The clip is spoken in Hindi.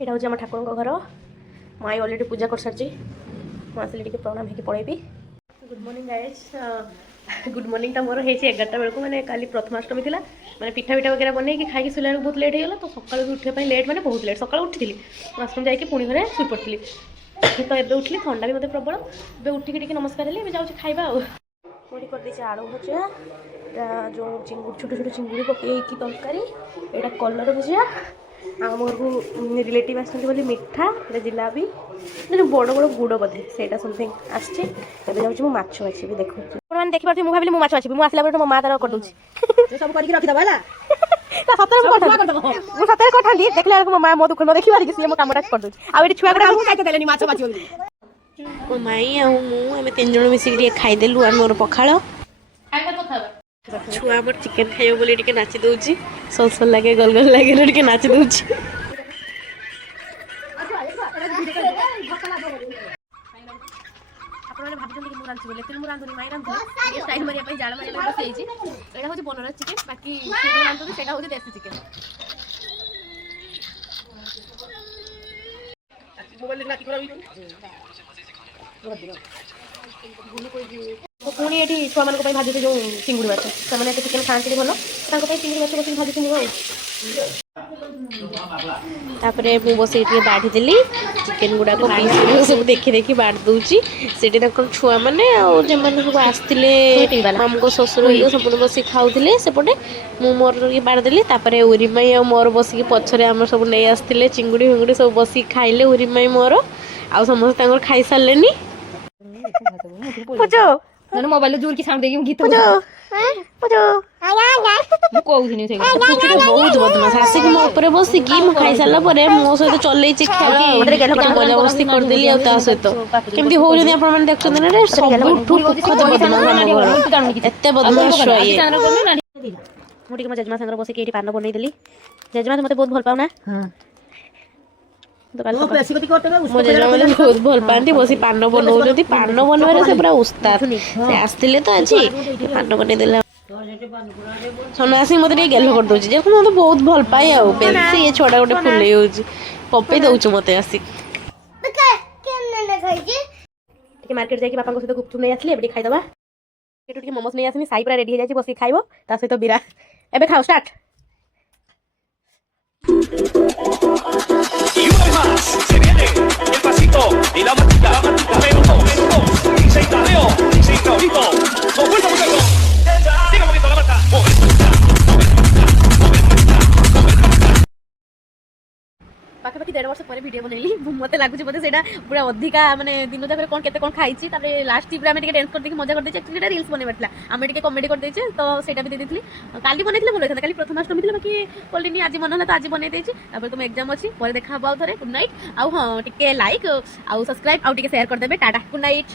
यहाँ हूँ आम ठाकुर घर माई अलरेडी पूजा कर सारी मुझे टे प्रणाम होगी पलैबी। Good morning guys. Good morning टा मोर है 11टा बेलू मैंने काली प्रथमाष्टमी थी मैंने पिठा पिठा वगैरह बनई खाई शुला बहुत लेट होगा तो सकाल उठा लेट मैंने बहुत लेट सकाल उठी वाशरूम जाकि पुणी घरे शुई पड़ी तो एवं उठली थंडा भी मतलब प्रबल ए उठिकी नमस्कार हेली जाऊँ खाଇବା मुझे कर आलू भजा जो चिंगुड़ी छोट छोट चिंगुड़ी पकईकी तरकारी यहाँ कलर भजा आम घर को रिलेटिव आसती मिठा जिलापी जो बड़ बड़ गुड़ बोधे से समथिंग आसूँ माछ बाछी देखो मैंने देखिए मुझे भाविली माछ बाछी मुझे आसला मो माँ तार कर सब करके रखीदबा सतरे कठाली देखला मो माँ मो दुख न देखी पारिक सी मो कमटा कर दूँ आठ छुआ मो माई आम तीन जन मिसिक खाईदेलु आम मोर पखाड़ छुआ मोर चिकेन खाइब बोली टिके नाची दउची सलसल लागे गल गल लागे टिके नाची दउची आपने भाभी कि रांधि बोले तेल रांधुनी माई रांधुनी स्टाइल मारे जाल मारे बसई यहाँ हूँ बनरस चिकेन बाकी रांधुनी से हूँ देसी चिकेन पुणी ये छुआ मान भाजुचे जो चिंगुड़ी माछ से चिकेन खाती भल चिंगुड़ी माछ बस भाजुचे तापर मुझे बस बाढ़ी देली चिकेन गुड़ाक पीस सब देखी देखी बाढ़ दूची से छुआ मैंने सब आसते मामू शशुर सब बस खाऊे सेपटे मु मोर बाढ़ देली उरीमाई आ मोर बसिक पछरे आम सब नहीं आसते चिंगुड़ी फिंगुड़ी सब बसिक खाइले उरीमाई मोर आ समस्त खाई सारे मोबाइल जोर की साउंड देगी गीत बहुत बदमाश आसिक मो ऊपर बसिकी मु खाई सारा मो सहित चलई मजा मस्ती करदेली सहित केमती हो देखते बदमाश मुझे जेजमा सागर बस पान बनईदेली जेजमा मत बहुत भल पाऊना मो जेजमा मतलब बहुत भल पाती बस पान बनाऊँ पान बनवे से पूरा उस्ताद से आसते तो आज पान बनईदे सन्यासी मत गेल कर दूसरी जब मत बहुत भल पाए आसी ये छुआ गोटे फुले पपे दौच मत आसिक मार्केट जाकि बापा सहित गुपचुप नहीं आसली एवं खाईदबा ये मोमोज नहीं आसनी साई पूरा रेडी हो जाए बस खाइब ता सहित बीरा एबे खाओ start Se viene el pasito y la matita, menudo, y se tarreo, sin cabrito, con vuelta muchacho, siga moviendo la mata, पाखापाखि 1.5 वर्ष पर वीडियो बनैली मत लगुच बोधे से पूरा अधिका माने दिन जाक कौन के खाई लास्ट टीप में डांस कर मजा कर एक्चुअली रिल्स बनवा आम टे कमेडी कर तो सेटा भी देती काली बनई भल होता काली प्रथमाष्टमी थी बाकी कलिनी आज मन तो आज बनई देती तुम एग्जाम अच्छी पर देखा थे गुड नाइट आउ हाँ टे लाइक आउ सब्सक्राइब आउ टे शेयर करदे टाटा गुड नाइट।